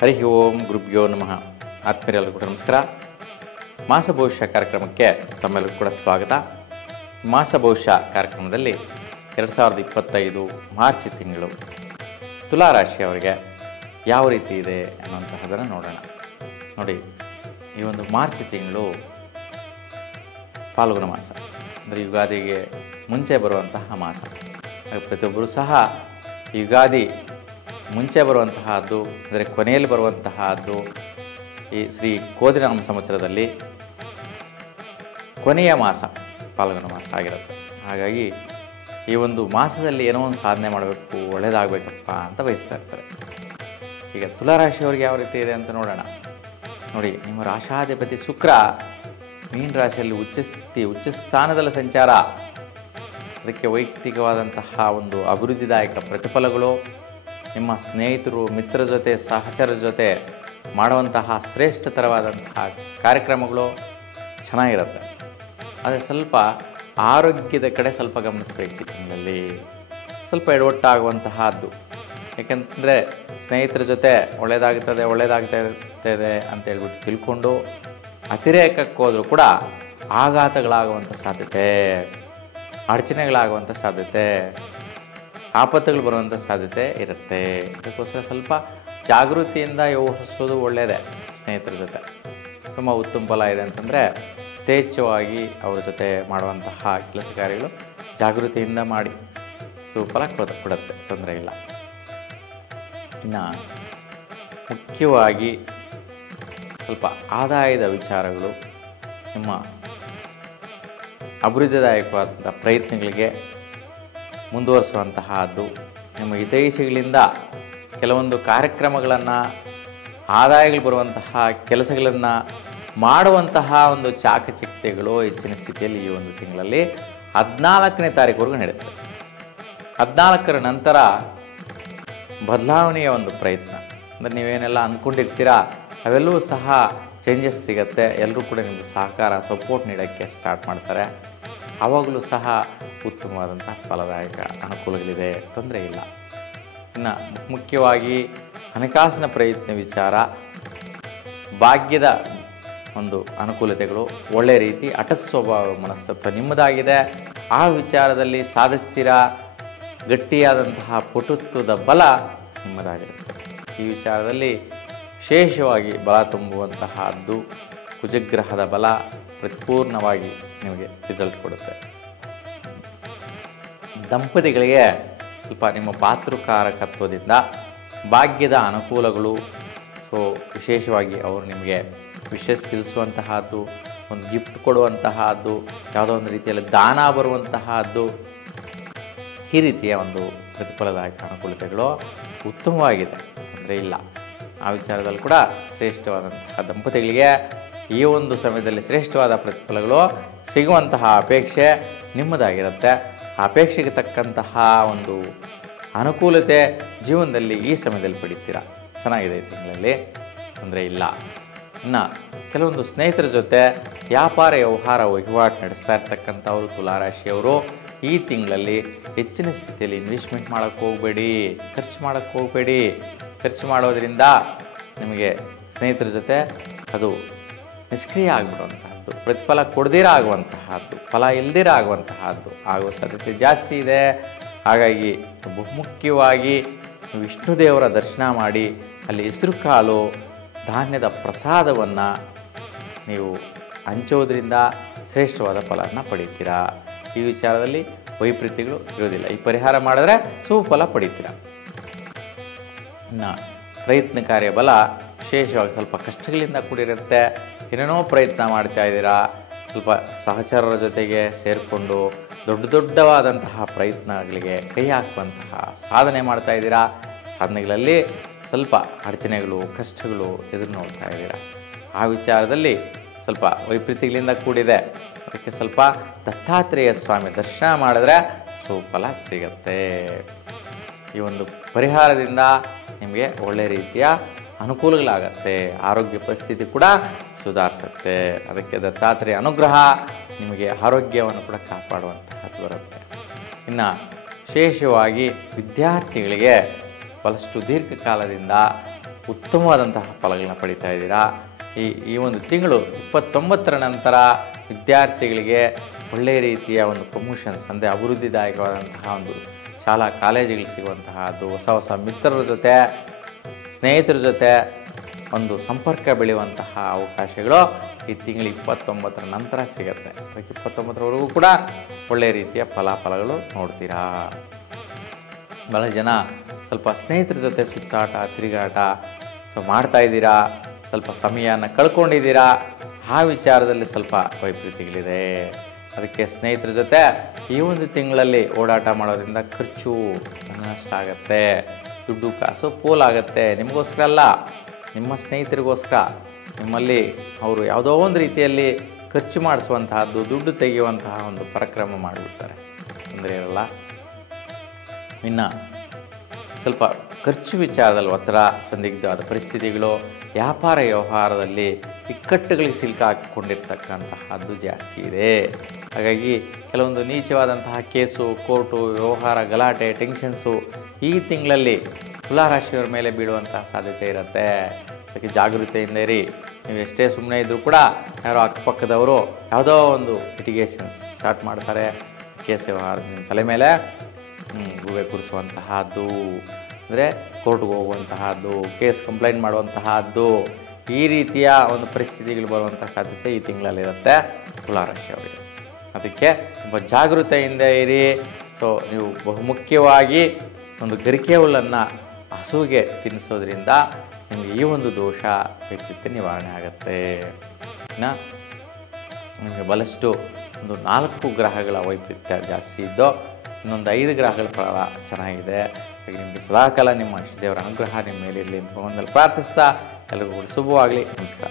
ಹರಿ ಓಂ ಗುರುಭ್ಯೋ ನಮಃ. ಆತ್ಮೀಯರೆಲ್ಲರಿಗೂ ಕೂಡ ನಮಸ್ಕಾರ. ಮಾಸ ಭವಿಷ್ಯ ಕಾರ್ಯಕ್ರಮಕ್ಕೆ ತಮ್ಮೆಲ್ಲರಿಗೂ ಕೂಡ ಸ್ವಾಗತ. ಮಾಸ ಭವಿಷ್ಯ ಕಾರ್ಯಕ್ರಮದಲ್ಲಿ 2025 ಮಾರ್ಚ್ ತಿಂಗಳು ತುಲಾರಾಶಿಯವರಿಗೆ ಯಾವ ರೀತಿ ಇದೆ ಅನ್ನುವಂತಹದನ್ನು ನೋಡೋಣ. ನೋಡಿ, ಈ ಒಂದು ಮಾರ್ಚ್ ತಿಂಗಳು ಫಾಲ್ಗುಣ ಮಾಸ, ಅಂದರೆ ಯುಗಾದಿಗೆ ಮುಂಚೆ ಬರುವಂತಹ ಮಾಸ. ಪ್ರತಿಯೊಬ್ಬರೂ ಸಹ ಯುಗಾದಿ ಮುಂಚೆ ಬರುವಂತಹದ್ದು, ಅಂದರೆ ಕೊನೆಯಲ್ಲಿ ಬರುವಂತಹದ್ದು ಈ ಶ್ರೀ ಕೋದಿನಾಮ ಸಂವತ್ಸರದಲ್ಲಿ ಕೊನೆಯ ಮಾಸ ಫಾಲ್ಗುಣ ಮಾಸ ಆಗಿರುತ್ತೆ. ಹಾಗಾಗಿ ಈ ಒಂದು ಮಾಸದಲ್ಲಿ ಏನೋ ಒಂದು ಸಾಧನೆ ಮಾಡಬೇಕು, ಒಳ್ಳೆಯದಾಗಬೇಕಪ್ಪ ಅಂತ ಬಯಸ್ತಾ ಇರ್ತಾರೆ. ಈಗ ತುಲಾರಾಶಿಯವರಿಗೆ ಯಾವ ರೀತಿ ಇದೆ ಅಂತ ನೋಡೋಣ. ನೋಡಿ, ನಿಮ್ಮ ರಾಶಾಧಿಪತಿ ಶುಕ್ರ ಮೀನ ರಾಶಿಯಲ್ಲಿ ಉಚ್ಚ ಸ್ಥಾನದಲ್ಲಿ ಸಂಚಾರ. ಅದಕ್ಕೆ ವೈಯಕ್ತಿಕವಾದಂತಹ ಒಂದು ಅಭಿವೃದ್ಧಿದಾಯಕ ಪ್ರತಿಫಲಗಳು, ನಿಮ್ಮ ಸ್ನೇಹಿತರು ಮಿತ್ರರ ಜೊತೆ ಸಹಚರರ ಜೊತೆ ಮಾಡುವಂತಹ ಶ್ರೇಷ್ಠತರವಾದಂತಹ ಕಾರ್ಯಕ್ರಮಗಳು ಚೆನ್ನಾಗಿರುತ್ತೆ. ಆದರೆ ಸ್ವಲ್ಪ ಆರೋಗ್ಯದ ಕಡೆ ಸ್ವಲ್ಪ ಗಮನಿಸಬೇಕು. ಈ ತಿಂಗಳಲ್ಲಿ ಸ್ವಲ್ಪ ಎಡವಟ್ಟಾಗುವಂತಹದ್ದು. ಏಕೆಂದರೆ ಸ್ನೇಹಿತರ ಜೊತೆ ಒಳ್ಳೆಯದಾಗ್ತದೆ ಅಂತ ಹೇಳ್ಬಿಟ್ಟು ತಿಳ್ಕೊಂಡು ಅತಿರೇಕಕ್ಕೆ ಹೋದರೂ ಕೂಡ ಆಘಾತಗಳಾಗುವಂಥ ಸಾಧ್ಯತೆ, ಅಡಚಣೆಗಳಾಗುವಂಥ ಸಾಧ್ಯತೆ, ಆಪತ್ತುಗಳು ಬರುವಂಥ ಸಾಧ್ಯತೆ ಇರುತ್ತೆ. ಅದಕ್ಕೋಸ್ಕರ ಸ್ವಲ್ಪ ಜಾಗೃತಿಯಿಂದ ವ್ಯವಹರಿಸೋದು ಒಳ್ಳೆಯದೇ. ಸ್ನೇಹಿತರ ಜೊತೆ ತುಂಬ ಉತ್ತಮ ಫಲ ಇದೆ ಅಂತಂದರೆ ಯಥೇಚ್ಛವಾಗಿ ಅವ್ರ ಜೊತೆ ಮಾಡುವಂತಹ ಕೆಲಸ ಕಾರ್ಯಗಳು ಜಾಗೃತಿಯಿಂದ ಮಾಡಿ ಫಲ ಕೊಡುತ್ತೆ, ತೊಂದರೆ ಇಲ್ಲ. ಇನ್ನು ಮುಖ್ಯವಾಗಿ ಸ್ವಲ್ಪ ಆದಾಯದ ವಿಚಾರಗಳು, ನಿಮ್ಮ ಅಭಿವೃದ್ಧಿದಾಯಕವಾದಂಥ ಪ್ರಯತ್ನಗಳಿಗೆ ಮುಂದುವರಿಸುವಂತಹದ್ದು, ನಿಮ್ಮ ಹಿತೈಷಿಗಳಿಂದ ಕೆಲವೊಂದು ಕಾರ್ಯಕ್ರಮಗಳನ್ನು, ಆದಾಯಗಳು ಬರುವಂತಹ ಕೆಲಸಗಳನ್ನು ಮಾಡುವಂತಹ ಒಂದು ಚಾಕಚಕ್ಯತೆಗಳು ಹೆಚ್ಚಿನ ಸ್ಥಿತಿಯಲ್ಲಿ ಈ ಒಂದು ತಿಂಗಳಲ್ಲಿ 14ನೇ ತಾರೀಕುವರೆಗೂ ನಡೆಯುತ್ತೆ. 14ರ ನಂತರ ಬದಲಾವಣೆಯ ಒಂದು ಪ್ರಯತ್ನ, ಅಂದರೆ ನೀವೇನೆಲ್ಲ ಅಂದ್ಕೊಂಡಿರ್ತೀರಾ ಅವೆಲ್ಲವೂ ಸಹ ಚೇಂಜಸ್ ಸಿಗುತ್ತೆ. ಎಲ್ಲರೂ ಕೂಡ ನಿಮಗೆ ಸಹಕಾರ ಸಪೋರ್ಟ್ ನೀಡೋಕ್ಕೆ ಸ್ಟಾರ್ಟ್ ಮಾಡ್ತಾರೆ. ಆವಾಗಲೂ ಸಹ ಉತ್ತಮವಾದಂಥ ಫಲದಾಯಕ ಅನುಕೂಲಗಳಿದೆ, ತೊಂದರೆ ಇಲ್ಲ. ಇನ್ನು ಮುಖ್ಯವಾಗಿ ಹಣಕಾಸಿನ ಪ್ರಯತ್ನ ವಿಚಾರ, ಭಾಗ್ಯದ ಒಂದು ಅನುಕೂಲತೆಗಳು, ಒಳ್ಳೆಯ ರೀತಿ ಸ್ವಭಾವ ಮನಸ್ತತ್ವ ನಿಮ್ಮದಾಗಿದೆ. ಆ ವಿಚಾರದಲ್ಲಿ ಸಾಧಿಸ್ತೀರ. ಗಟ್ಟಿಯಾದಂತಹ ಪಟುತ್ವದ ಬಲ ನಿಮ್ಮದಾಗಿರುತ್ತೆ. ಈ ವಿಚಾರದಲ್ಲಿ ವಿಶೇಷವಾಗಿ ಬಲ ತುಂಬುವಂತಹದ್ದು, ಕುಜಗ್ರಹದ ಬಲ ಪರಿಪೂರ್ಣವಾಗಿ ನಿಮಗೆ ರಿಸಲ್ಟ್ ಕೊಡುತ್ತೆ. ದಂಪತಿಗಳಿಗೆ ಸ್ವಲ್ಪ ನಿಮ್ಮ ಪಾತೃಕಾರಕತ್ವದಿಂದ ಭಾಗ್ಯದ ಅನುಕೂಲಗಳು. ವಿಶೇಷವಾಗಿ ಅವರು ನಿಮಗೆ ವಿಶೇಷ ತಿಳಿಸುವಂತಹದ್ದು, ಒಂದು ಗಿಫ್ಟ್ ಕೊಡುವಂತಹದ್ದು, ಯಾವುದೋ ಒಂದು ರೀತಿಯಲ್ಲಿ ದಾನ ಬರುವಂತಹದ್ದು, ಈ ರೀತಿಯ ಒಂದು ಪ್ರತಿಫಲದಾಯಕ ಅನುಕೂಲತೆಗಳು ಉತ್ತಮವಾಗಿದೆ, ತೊಂದರೆ ಇಲ್ಲ. ಆ ವಿಚಾರದಲ್ಲಿ ಕೂಡ ಶ್ರೇಷ್ಠವಾದಂತಹ ದಂಪತಿಗಳಿಗೆ ಈ ಒಂದು ಸಮಯದಲ್ಲಿ ಶ್ರೇಷ್ಠವಾದ ಪ್ರತಿಫಲಗಳು ಸಿಗುವಂತಹ ಅಪೇಕ್ಷೆ ನಿಮ್ಮದಾಗಿರುತ್ತೆ. ಆ ಅಪೇಕ್ಷೆಗೆ ತಕ್ಕಂತಹ ಒಂದು ಅನುಕೂಲತೆ ಜೀವನದಲ್ಲಿ ಈ ಸಮಯದಲ್ಲಿ ಪಡಿತೀರಾ. ಚೆನ್ನಾಗಿದೆ ಈ ತಿಂಗಳಲ್ಲಿ, ತೊಂದರೆ ಇಲ್ಲ. ಇನ್ನು ಕೆಲವೊಂದು ಸ್ನೇಹಿತರ ಜೊತೆ ವ್ಯಾಪಾರ ವ್ಯವಹಾರ ವಹಿವಾಟು ನಡೆಸ್ತಾ ಇರ್ತಕ್ಕಂಥವರು ತುಲಾರಾಶಿಯವರು ಈ ತಿಂಗಳಲ್ಲಿ ಹೆಚ್ಚಿನ ಸ್ಥಿತಿಯಲ್ಲಿ ಇನ್ವೆಸ್ಟ್ಮೆಂಟ್ ಮಾಡೋಕ್ಕೆ ಹೋಗಬೇಡಿ, ಖರ್ಚು ಮಾಡೋಕ್ಕೆ ಹೋಗಬೇಡಿ. ಖರ್ಚು ಮಾಡೋದರಿಂದ ನಿಮಗೆ ಸ್ನೇಹಿತರ ಜೊತೆ ಅದು ನಿಷ್ಕ್ರಿಯ ಆಗಿಬಿಡುವಂತಹದ್ದು, ಪ್ರತಿಫಲ ಕೊಡದಿರ ಆಗುವಂತಹದ್ದು, ಫಲ ಇಲ್ದಿರ ಆಗುವಂತಹದ್ದು ಆಗುವ ಸಾಧ್ಯತೆ ಜಾಸ್ತಿ ಇದೆ. ಹಾಗಾಗಿ ಬಹುಮುಖ್ಯವಾಗಿ ವಿಷ್ಣು ದೇವರ ದರ್ಶನ ಮಾಡಿ ಅಲ್ಲಿ ಹೆಸರು ಕಾಳು ಧಾನ್ಯದ ಪ್ರಸಾದವನ್ನು ನೀವು ಹಂಚೋದ್ರಿಂದ ಶ್ರೇಷ್ಠವಾದ ಫಲವನ್ನು ಪಡಿತೀರಾ. ಈ ವಿಚಾರದಲ್ಲಿ ವೈಪರೀತ್ಯಗಳು ಇರೋದಿಲ್ಲ. ಈ ಪರಿಹಾರ ಮಾಡಿದ್ರೆ ಸುಫಲ ಪಡಿತೀರಾ. ಇನ್ನು ಪ್ರಯತ್ನ ಕಾರ್ಯ ಬಲ ವಿಶೇಷವಾಗಿ ಸ್ವಲ್ಪ ಕಷ್ಟಗಳಿಂದ ಕೂಡಿರುತ್ತೆ. ಏನೇನೋ ಪ್ರಯತ್ನ ಮಾಡ್ತಾ ಇದ್ದೀರಾ. ಸ್ವಲ್ಪ ಸಹಚರರ ಜೊತೆಗೆ ಸೇರಿಕೊಂಡು ದೊಡ್ಡವಾದಂತಹ ಪ್ರಯತ್ನಗಳಿಗೆ ಕೈ ಹಾಕುವಂತಹ ಸಾಧನೆ ಮಾಡ್ತಾ ಇದ್ದೀರಾ. ಸಾಧನೆಗಳಲ್ಲಿ ಸ್ವಲ್ಪ ಅಡಚಣೆಗಳು, ಕಷ್ಟಗಳು ಎದುರು ನೋಡ್ತಾ ಇದ್ದೀರಾ. ಆ ವಿಚಾರದಲ್ಲಿ ಸ್ವಲ್ಪ ವೈಪರೀತ್ಯಗಳಿಂದ ಕೂಡಿದೆ. ಅದಕ್ಕೆ ಸ್ವಲ್ಪ ದತ್ತಾತ್ರೇಯ ಸ್ವಾಮಿ ದರ್ಶನ ಮಾಡಿದ್ರೆ ಸುಫಲ ಸಿಗತ್ತೆ. ಈ ಒಂದು ಪರಿಹಾರದಿಂದ ನಿಮಗೆ ಒಳ್ಳೆಯ ರೀತಿಯ ಅನುಕೂಲಗಳಾಗತ್ತೆ. ಆರೋಗ್ಯ ಪರಿಸ್ಥಿತಿ ಕೂಡ ಸುಧಾರಿಸುತ್ತೆ. ಅದಕ್ಕೆ ದತ್ತಾತ್ರೇಯ ಅನುಗ್ರಹ ನಿಮಗೆ ಆರೋಗ್ಯವನ್ನು ಕೂಡ ಕಾಪಾಡುವಂತಹದ್ದು ಬರುತ್ತೆ. ಇನ್ನು ವಿಶೇಷವಾಗಿ ವಿದ್ಯಾರ್ಥಿಗಳಿಗೆ ಬಹಳಷ್ಟು ದೀರ್ಘಕಾಲದಿಂದ ಉತ್ತಮವಾದಂತಹ ಫಲಗಳನ್ನ ಪಡಿತಾ ಇದ್ದೀರಾ. ಈ ಒಂದು ತಿಂಗಳು 29ರ ನಂತರ ವಿದ್ಯಾರ್ಥಿಗಳಿಗೆ ಒಳ್ಳೆಯ ರೀತಿಯ ಒಂದು ಪ್ರಮೋಷನ್ಸ್ ಅಂದರೆ ಅಭಿವೃದ್ಧಿದಾಯಕವಾದಂತಹ ಒಂದು ಶಾಲಾ ಕಾಲೇಜುಗಳಿಗೆ ಸಿಗುವಂತಹದ್ದು, ಹೊಸ ಹೊಸ ಮಿತ್ರರ ಜೊತೆ ಸ್ನೇಹಿತರ ಜೊತೆ ಒಂದು ಸಂಪರ್ಕ ಬೆಳೆಯುವಂತಹ ಅವಕಾಶಗಳು ಈ ತಿಂಗಳು 29ರ ನಂತರ ಸಿಗುತ್ತೆ. ಅದಕ್ಕೆ 29ರವರೆಗೂ ಕೂಡ ಒಳ್ಳೆಯ ರೀತಿಯ ಫಲಾಫಲಗಳು ನೋಡ್ತೀರಾ. ಭಾಳ ಜನ ಸ್ವಲ್ಪ ಸ್ನೇಹಿತರ ಜೊತೆ ಸುತ್ತಾಟ ತಿರುಗಾಟ ಮಾಡ್ತಾಯಿದ್ದೀರಾ, ಸ್ವಲ್ಪ ಸಮಯನ ಕಳ್ಕೊಂಡಿದ್ದೀರಾ. ಆ ವಿಚಾರದಲ್ಲಿ ಸ್ವಲ್ಪ ವೈಪರೀತ್ಯಗಳಿದೆ. ಅದಕ್ಕೆ ಸ್ನೇಹಿತರ ಜೊತೆ ಈ ಒಂದು ತಿಂಗಳಲ್ಲಿ ಓಡಾಟ ಮಾಡೋದ್ರಿಂದ ಖರ್ಚು ನಷ್ಟಾಗತ್ತೆ, ದುಡ್ಡು ಕಾಸು ಪೋಲಾಗತ್ತೆ. ನಿಮಗೋಸ್ಕರ ಅಲ್ಲ, ನಿಮ್ಮ ಸ್ನೇಹಿತರಿಗೋಸ್ಕರ. ನಿಮ್ಮಲ್ಲಿ ಅವರು ಯಾವುದೋ ಒಂದು ರೀತಿಯಲ್ಲಿ ಖರ್ಚು ಮಾಡಿಸುವಂತಹದ್ದು, ದುಡ್ಡು ತೆಗೆಯುವಂತಹ ಒಂದು ಪರಾಕ್ರಮ ಮಾಡಿಬಿಡ್ತಾರೆ, ತೊಂದರೆ ಇರಲ್ಲ. ಇನ್ನು ಸ್ವಲ್ಪ ಖರ್ಚು ವಿಚಾರದಲ್ಲಿ ಒತ್ತಡ, ಸಂದಿಗ್ಧವಾದ ಪರಿಸ್ಥಿತಿಗಳು, ವ್ಯಾಪಾರ ವ್ಯವಹಾರದಲ್ಲಿ ಇಕ್ಕಟ್ಟುಗಳಿಗೆ ಸಿಲುಕಾಕೊಂಡಿರ್ತಕ್ಕಂತಹದ್ದು ಜಾಸ್ತಿ ಇದೆ. ಹಾಗಾಗಿ ಕೆಲವೊಂದು ನೀಚವಾದಂತಹ ಕೇಸು, ಕೋರ್ಟು, ವ್ಯವಹಾರ, ಗಲಾಟೆ, ಟೆನ್ಷನ್ಸು ಈ ತಿಂಗಳಲ್ಲಿ ತುಲಾರಾಶಿಯವರ ಮೇಲೆ ಬೀಳುವಂತಹ ಸಾಧ್ಯತೆ ಇರುತ್ತೆ. ಅದಕ್ಕೆ ಜಾಗೃತೆಯಿಂದ ಇರಿ. ನೀವು ಎಷ್ಟೇ ಸುಮ್ಮನೆ ಇದ್ದರೂ ಕೂಡ ಯಾರೋ ಅಕ್ಕಪಕ್ಕದವರು ಯಾವುದೋ ಒಂದು ಲಿಟಿಗೇಷನ್ಸ್ ಸ್ಟಾರ್ಟ್ ಮಾಡ್ತಾರೆ. ಕೇಸ್ ವ್ಯವಹಾರ ನಿಮ್ಮ ತಲೆ ಮೇಲೆ ಗೂಬೆ ಕೂರಿಸುವಂತಹದ್ದು, ಅಂದರೆ ಕೋರ್ಟ್ಗೆ ಹೋಗುವಂತಹದ್ದು, ಕೇಸ್ ಕಂಪ್ಲೇಂಟ್ ಮಾಡುವಂತಹದ್ದು, ಈ ರೀತಿಯ ಒಂದು ಪರಿಸ್ಥಿತಿಗಳು ಬರುವಂಥ ಸಾಧ್ಯತೆ ಈ ತಿಂಗಳಲ್ಲಿರುತ್ತೆ ತುಲಾರಾಶಿಯವರಿಗೆ. ಅದಕ್ಕೆ ತುಂಬ ಜಾಗೃತೆಯಿಂದ ಇರಿ. ಸೊ ನೀವು ಬಹುಮುಖ್ಯವಾಗಿ ಒಂದು ಗರಿಕೆ ಹುಲ್ಲನ್ನು ಹಸುವಿಗೆ ತಿನ್ನಿಸೋದ್ರಿಂದ ನಿಮಗೆ ಈ ಒಂದು ದೋಷ ವೈಪರೀತ್ಯ ನಿವಾರಣೆ ಆಗುತ್ತೆ. ಇನ್ನು ನಿಮಗೆ ಬಹಳಷ್ಟು ಒಂದು 4 ಗ್ರಹಗಳ ವೈಪರೀತ್ಯ ಜಾಸ್ತಿ ಇದ್ದು, ಇನ್ನೊಂದು 5 ಗ್ರಹಗಳ ಫಲ ಚೆನ್ನಾಗಿದೆ. ಹಾಗೆ ನಿಮಗೆ ಸದಾಕಾಲ ನಿಮ್ಮ ಇಷ್ಟದೇವರ ಅನುಗ್ರಹ ನಿಮ್ಮ ಮೇಲೆ ಇರಲಿ ಅಂತ ಭಗವಂತನಲ್ಲಿ ಪ್ರಾರ್ಥಿಸ್ತಾ ಎಲ್ಲರಿಗೂ ಕೂಡ ಶುಭವಾಗಲಿ. ನಮಸ್ಕಾರ.